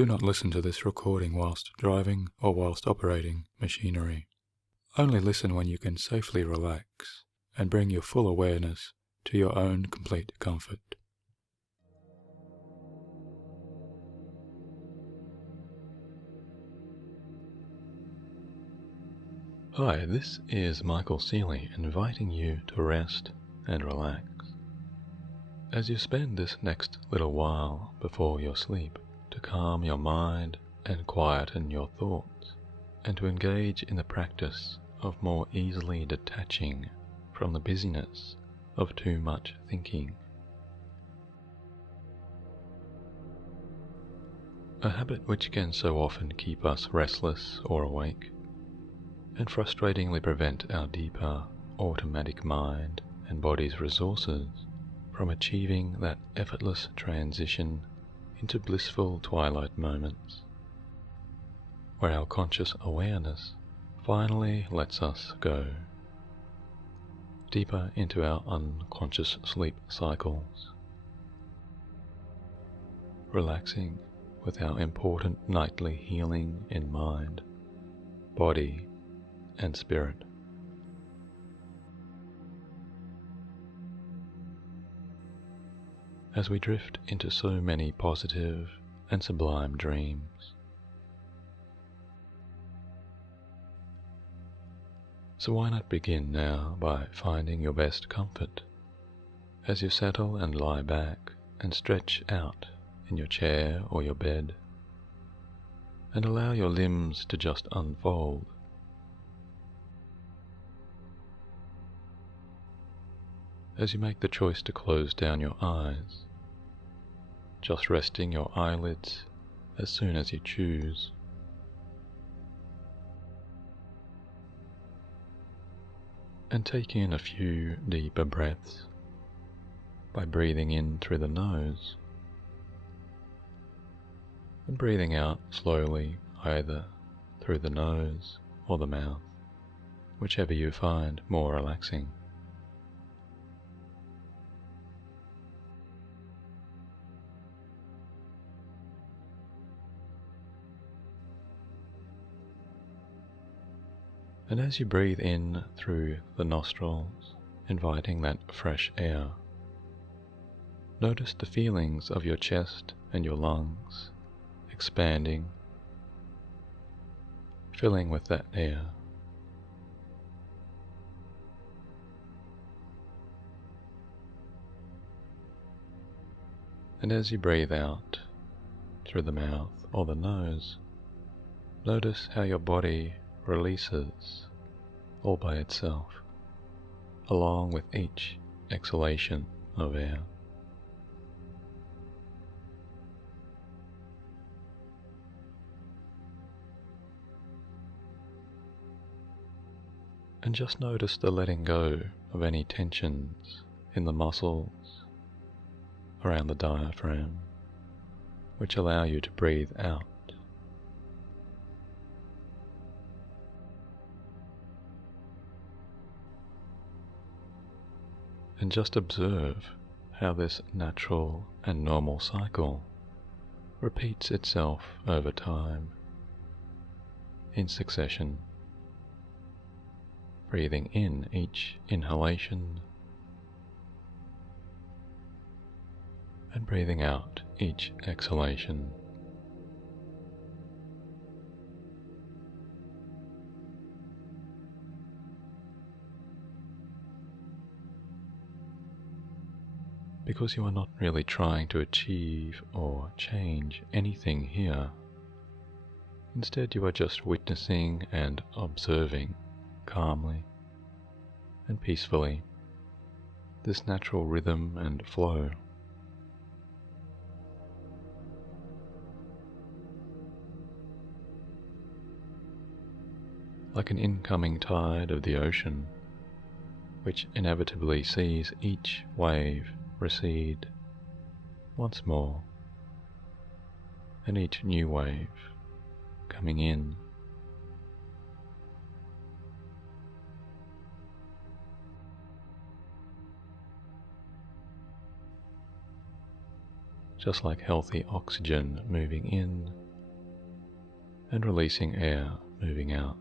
Do not listen to this recording whilst driving or whilst operating machinery. Only listen when you can safely relax and bring your full awareness to your own complete comfort. Hi, this is Michael Seeley inviting you to rest and relax. As you spend this next little while before your sleep to calm your mind and quieten your thoughts, and to engage in the practice of more easily detaching from the busyness of too much thinking. A habit which can so often keep us restless or awake, and frustratingly prevent our deeper automatic mind and body's resources from achieving that effortless transition into blissful twilight moments, where our conscious awareness finally lets us go deeper into our unconscious sleep cycles, relaxing with our important nightly healing in mind, body, and spirit. As we drift into so many positive and sublime dreams. So why not begin now by finding your best comfort as you settle and lie back and stretch out in your chair or your bed, and allow your limbs to just unfold. As you make the choice to close down your eyes, just resting your eyelids as soon as you choose. And take in a few deeper breaths by breathing in through the nose and breathing out slowly either through the nose or the mouth, whichever you find more relaxing. And as you breathe in through the nostrils, inviting that fresh air, notice the feelings of your chest and your lungs expanding, filling with that air. And as you breathe out through the mouth or the nose, notice how your body releases all by itself, along with each exhalation of air. And just notice the letting go of any tensions in the muscles around the diaphragm, which allow you to breathe out. And just observe how this natural and normal cycle repeats itself over time, in succession, breathing in each inhalation and breathing out each exhalation. Because you are not really trying to achieve or change anything here. Instead, you are just witnessing and observing calmly and peacefully this natural rhythm and flow. Like an incoming tide of the ocean, which inevitably sees each wave recede once more, and each new wave coming in. Just like healthy oxygen moving in and releasing air moving out.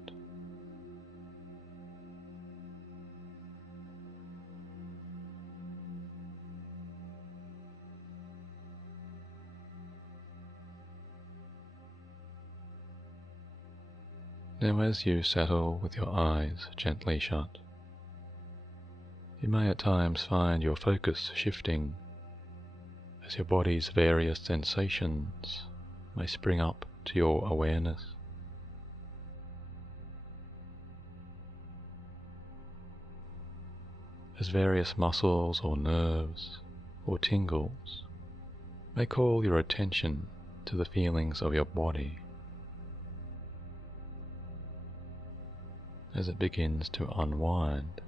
Now as you settle with your eyes gently shut, you may at times find your focus shifting as your body's various sensations may spring up to your awareness. As various muscles or nerves or tingles may call your attention to the feelings of your body as it begins to unwind.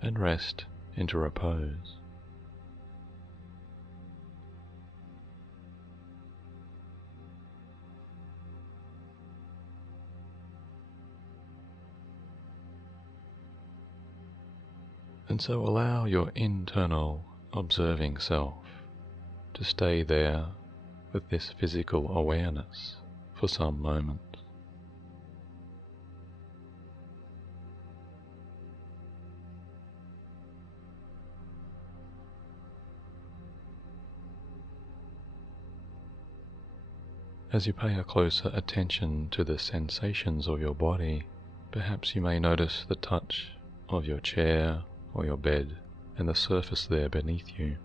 And rest into repose. And so allow your internal observing self to stay there with this physical awareness for some moments. As you pay a closer attention to the sensations of your body, perhaps you may notice the touch of your chair or your bed and the surface there beneath you.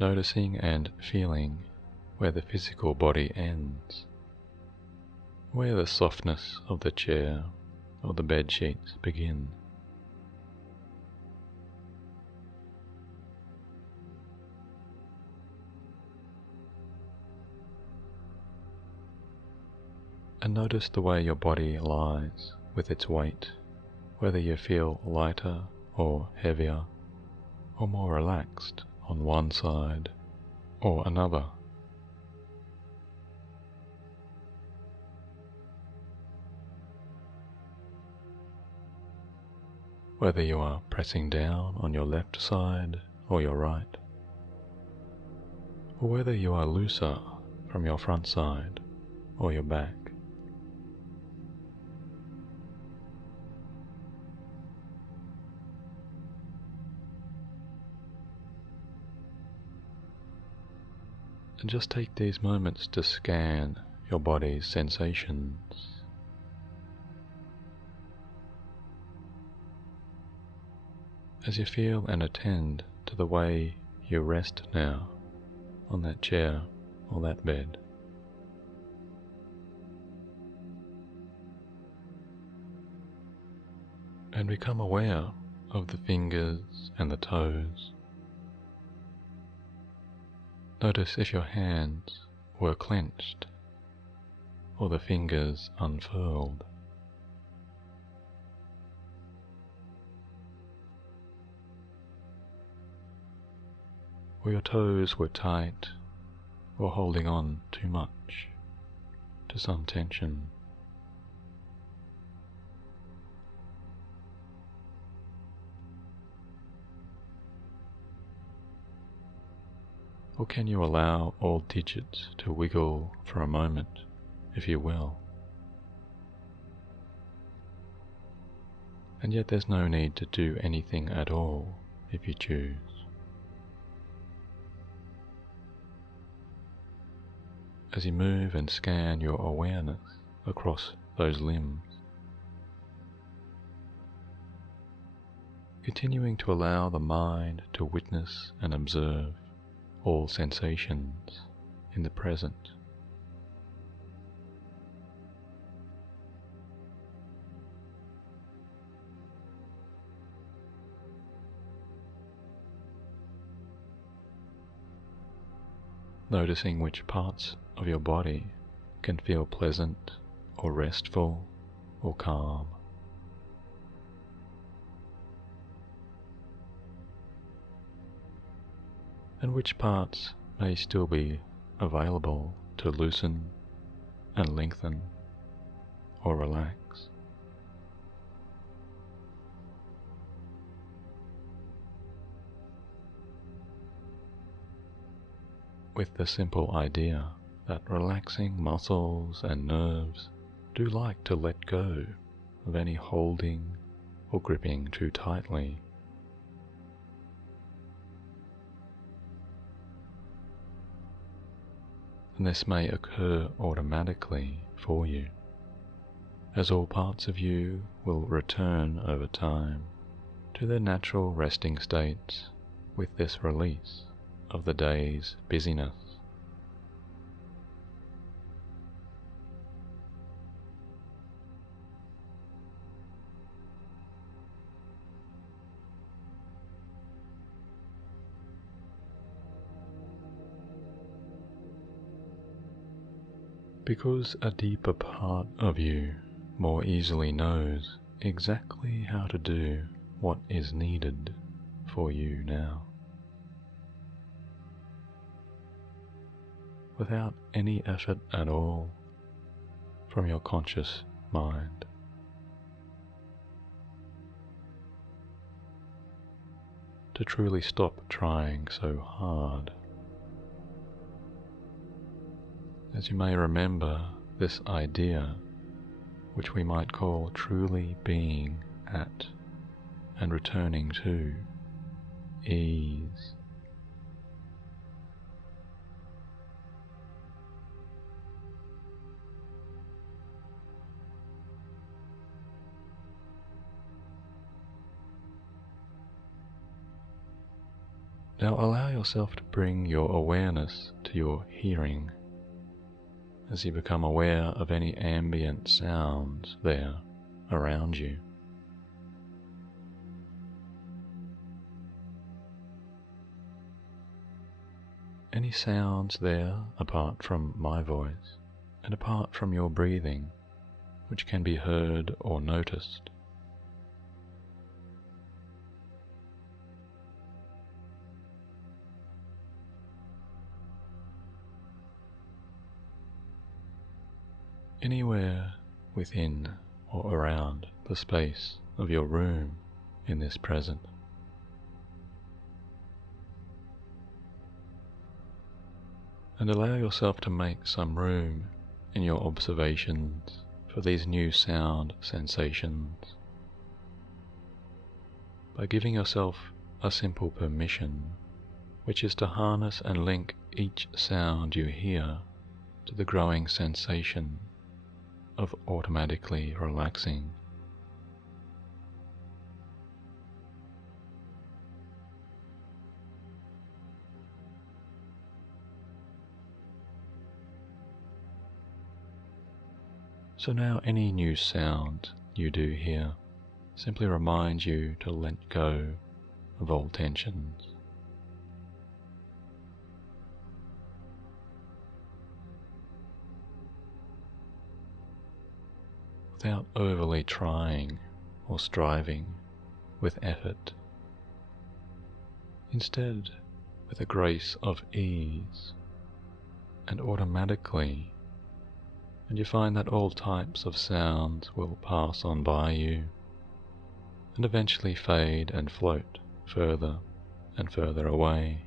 Noticing and feeling where the physical body ends, where the softness of the chair or the bed sheets begin. And notice the way your body lies with its weight, whether you feel lighter or heavier, or more relaxed on one side or another. Whether you are pressing down on your left side or your right, or whether you are looser from your front side or your back. And just take these moments to scan your body's sensations. As you feel and attend to the way you rest now on that chair or that bed. And become aware of the fingers and the toes. Notice if your hands were clenched or the fingers unfurled. Or your toes were tight or holding on too much to some tension. Or can you allow all digits to wiggle for a moment, if you will? And yet there's no need to do anything at all if you choose. As you move and scan your awareness across those limbs, continuing to allow the mind to witness and observe all sensations in the present. Noticing which parts of your body can feel pleasant or restful or calm. And which parts may still be available to loosen and lengthen. or relax. With the simple idea that relaxing muscles and nerves do like to let go of any holding or gripping too tightly. And this may occur automatically for you, as all parts of you will return over time to their natural resting states with this release of the day's busyness. Because a deeper part of you more easily knows exactly how to do what is needed for you now, without any effort at all from your conscious mind. To truly stop trying so hard. As you may remember, this idea, which we might call truly being at and returning to ease. Now allow yourself to bring your awareness to your hearing as you become aware of any ambient sounds there around you. Any sounds there apart from my voice and apart from your breathing which can be heard or noticed. Anywhere within or around the space of your room in this present. And allow yourself to make some room in your observations for these new sound sensations by giving yourself a simple permission, which is to harness and link each sound you hear to the growing sensation of automatically relaxing. So now any new sound you do hear simply reminds you to let go of all tensions. Without overly trying or striving with effort. Instead, with a grace of ease and automatically, and you find that all types of sounds will pass on by you and eventually fade and float further and further away.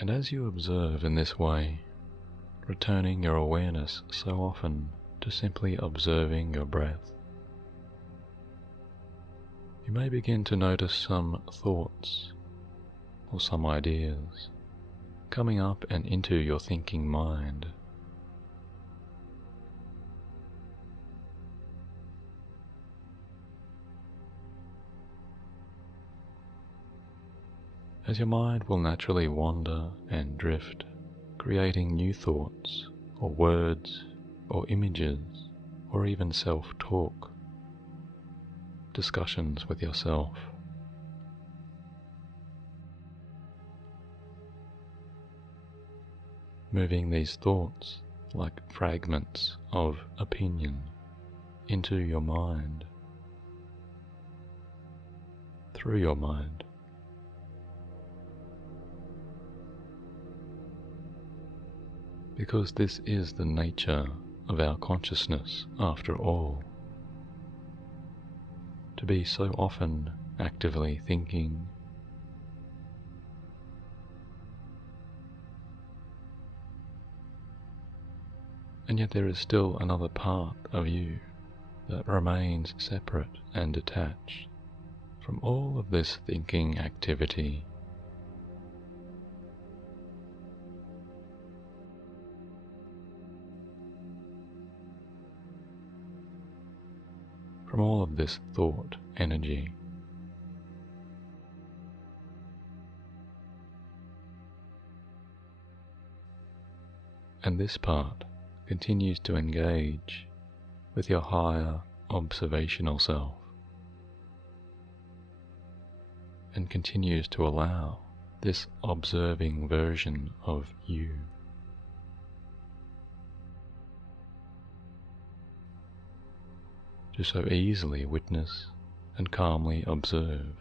And as you observe in this way, returning your awareness so often to simply observing your breath, you may begin to notice some thoughts or some ideas coming up and into your thinking mind. As your mind will naturally wander and drift, creating new thoughts or words or images or even self-talk, discussions with yourself. Moving these thoughts like fragments of opinion into your mind, through your mind. Because this is the nature of our consciousness after all, to be so often actively thinking, and yet there is still another part of you that remains separate and detached from all of this thinking activity. From all of this thought energy. And this part continues to engage with your higher observational self and continues to allow this observing version of you to so easily witness and calmly observe.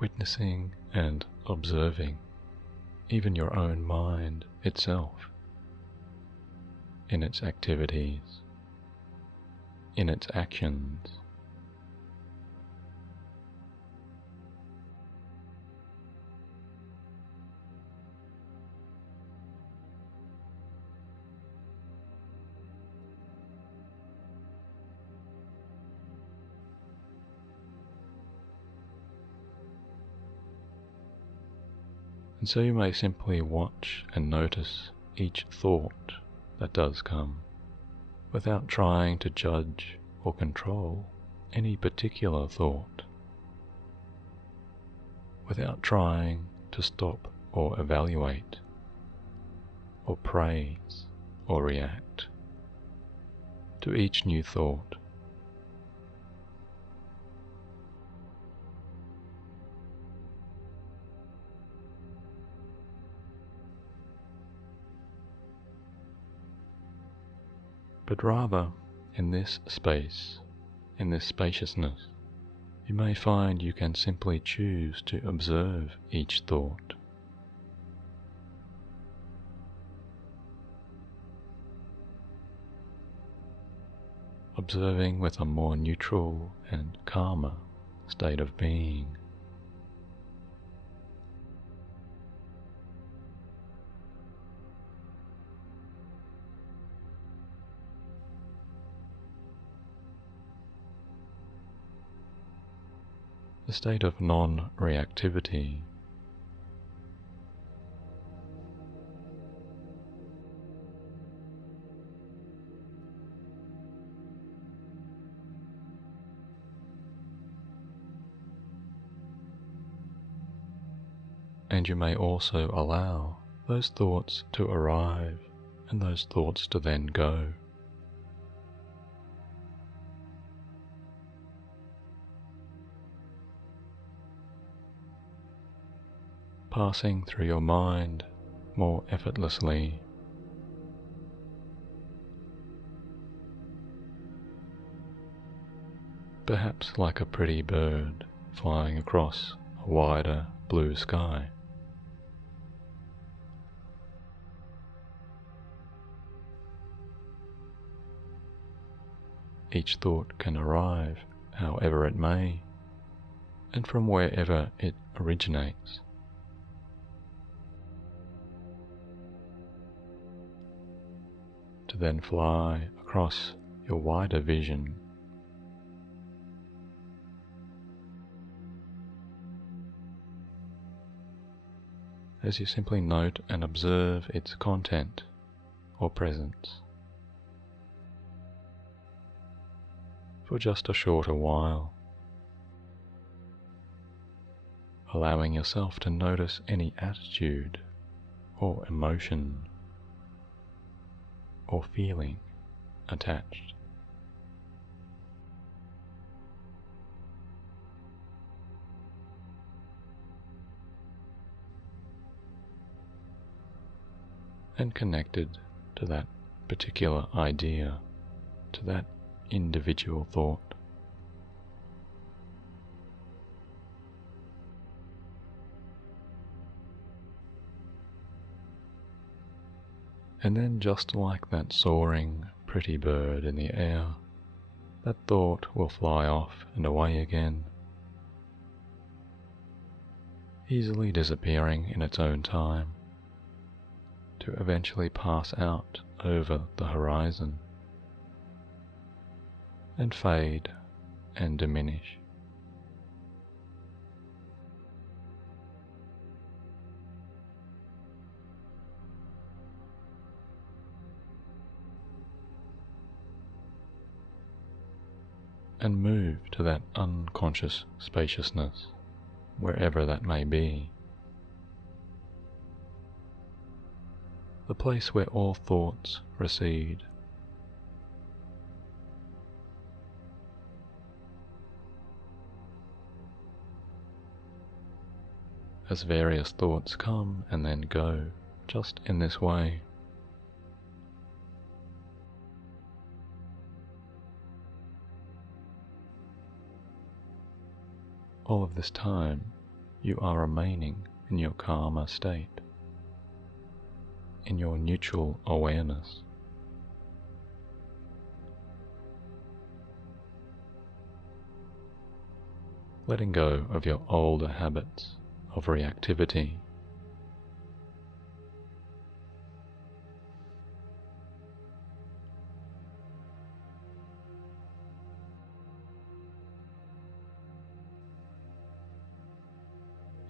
Witnessing and observing even your own mind itself in its activities, in its actions. And so you may simply watch and notice each thought that does come, without trying to judge or control any particular thought, without trying to stop or evaluate, or praise or react to each new thought. But rather, in this space, in this spaciousness, you may find you can simply choose to observe each thought. Observing with a more neutral and calmer state of being. The state of non-reactivity. And you may also allow those thoughts to arrive and those thoughts to then go. Passing through your mind more effortlessly. Perhaps like a pretty bird flying across a wider blue sky. Each thought can arrive however it may, and from wherever it originates. To then fly across your wider vision. As you simply note and observe its content or presence for just a shorter while, allowing yourself to notice any attitude or emotion or feeling attached. and connected to that particular idea, to that individual thought. And then, just like that soaring, pretty bird in the air, that thought will fly off and away again, easily disappearing in its own time, to eventually pass out over the horizon and fade and diminish. And move to that unconscious spaciousness, wherever that may be. The place where all thoughts recede. As various thoughts come and then go, just in this way. All of this time, you are remaining in your calmer state, in your neutral awareness. Letting go of your older habits of reactivity.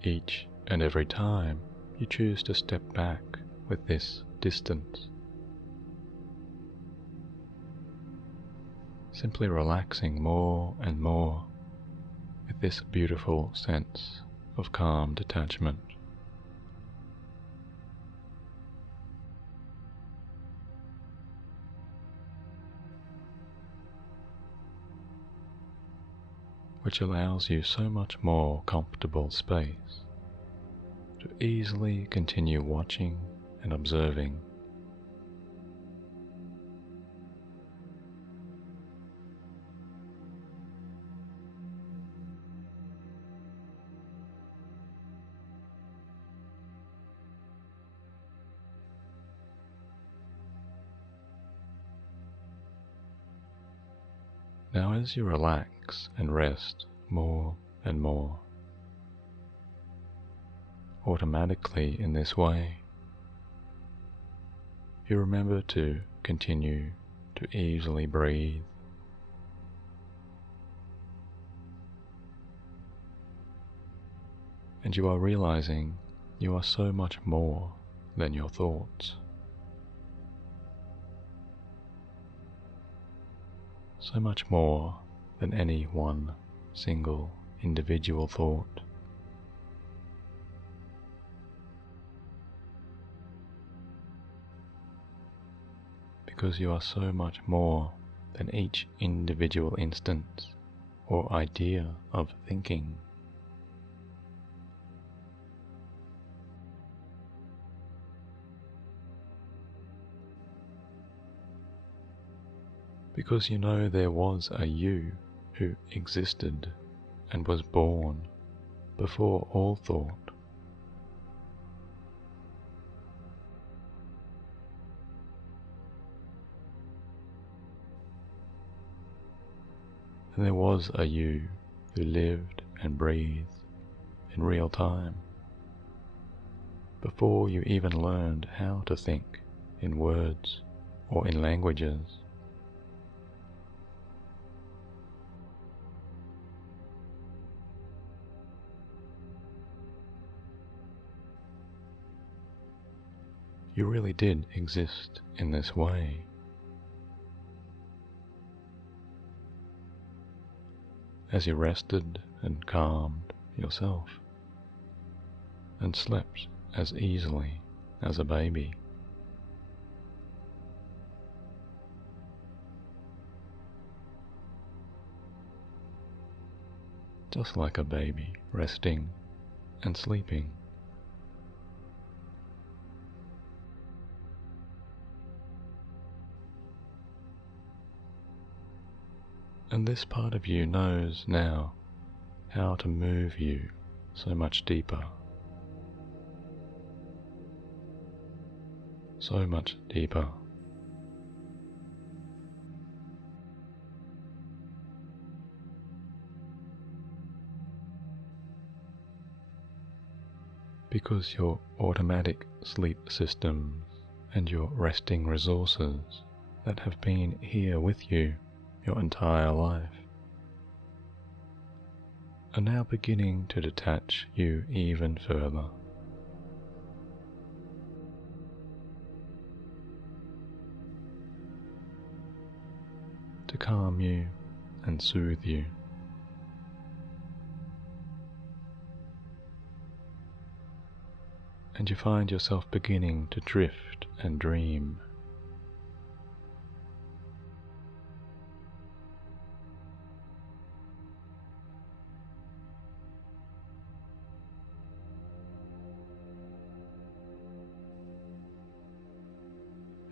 Each and every time you choose to step back with this distance, simply relaxing more and more with this beautiful sense of calm detachment. Which allows you so much more comfortable space to easily continue watching and observing. Now, as you relax and rest more and more, automatically in this way, you remember to continue to easily breathe. And you are realizing you are so much more than your thoughts. So much more than any one single individual thought. Because you are so much more than each individual instance or idea of thinking. Because you know there was a you who existed and was born before all thought. And there was a you who lived and breathed in real time before you even learned how to think in words or in languages. You really did exist in this way. As you rested and calmed yourself and slept as easily as a baby. Just like a baby resting and sleeping. And this part of you knows now how to move you so much deeper, so much deeper. Because your automatic sleep systems and your resting resources that have been here with you your entire life are now beginning to detach you even further. To calm you and soothe you. And you find yourself beginning to drift and dream.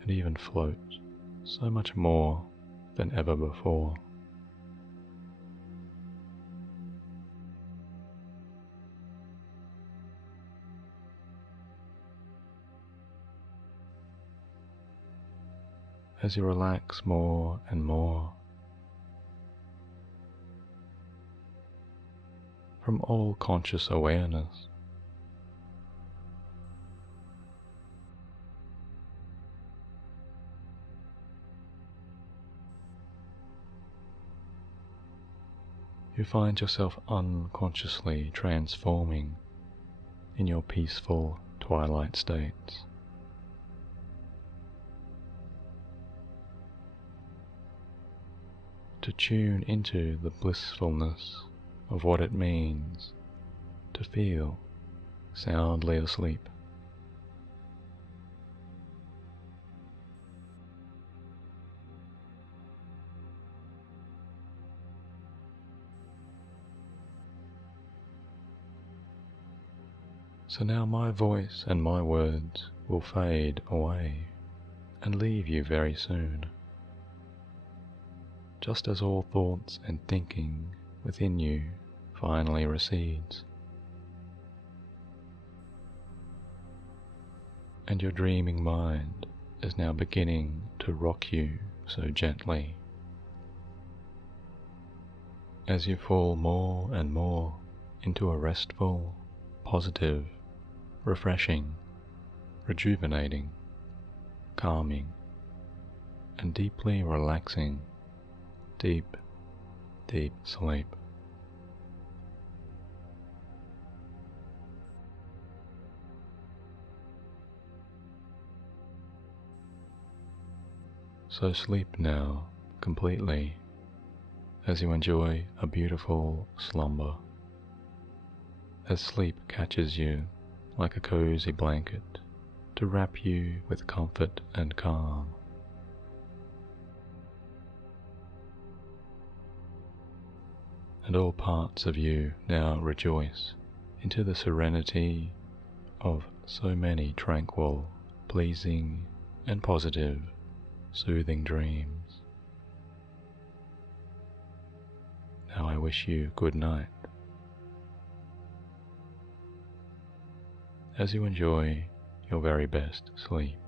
And even float so much more than ever before. As you relax more and more from all conscious awareness, you find yourself unconsciously transforming in your peaceful twilight states. To tune into the blissfulness of what it means to feel soundly asleep. So now my voice and my words will fade away and leave you very soon, just as all thoughts and thinking within you finally recedes, and your dreaming mind is now beginning to rock you so gently as you fall more and more into a restful, positive, refreshing, rejuvenating, calming, and deeply relaxing, deep, deep sleep. So sleep now completely as you enjoy a beautiful slumber, as sleep catches you like a cozy blanket to wrap you with comfort and calm. And all parts of you now rejoice into the serenity of so many tranquil, pleasing, and positive, soothing dreams. Now I wish you good night, as you enjoy your very best sleep.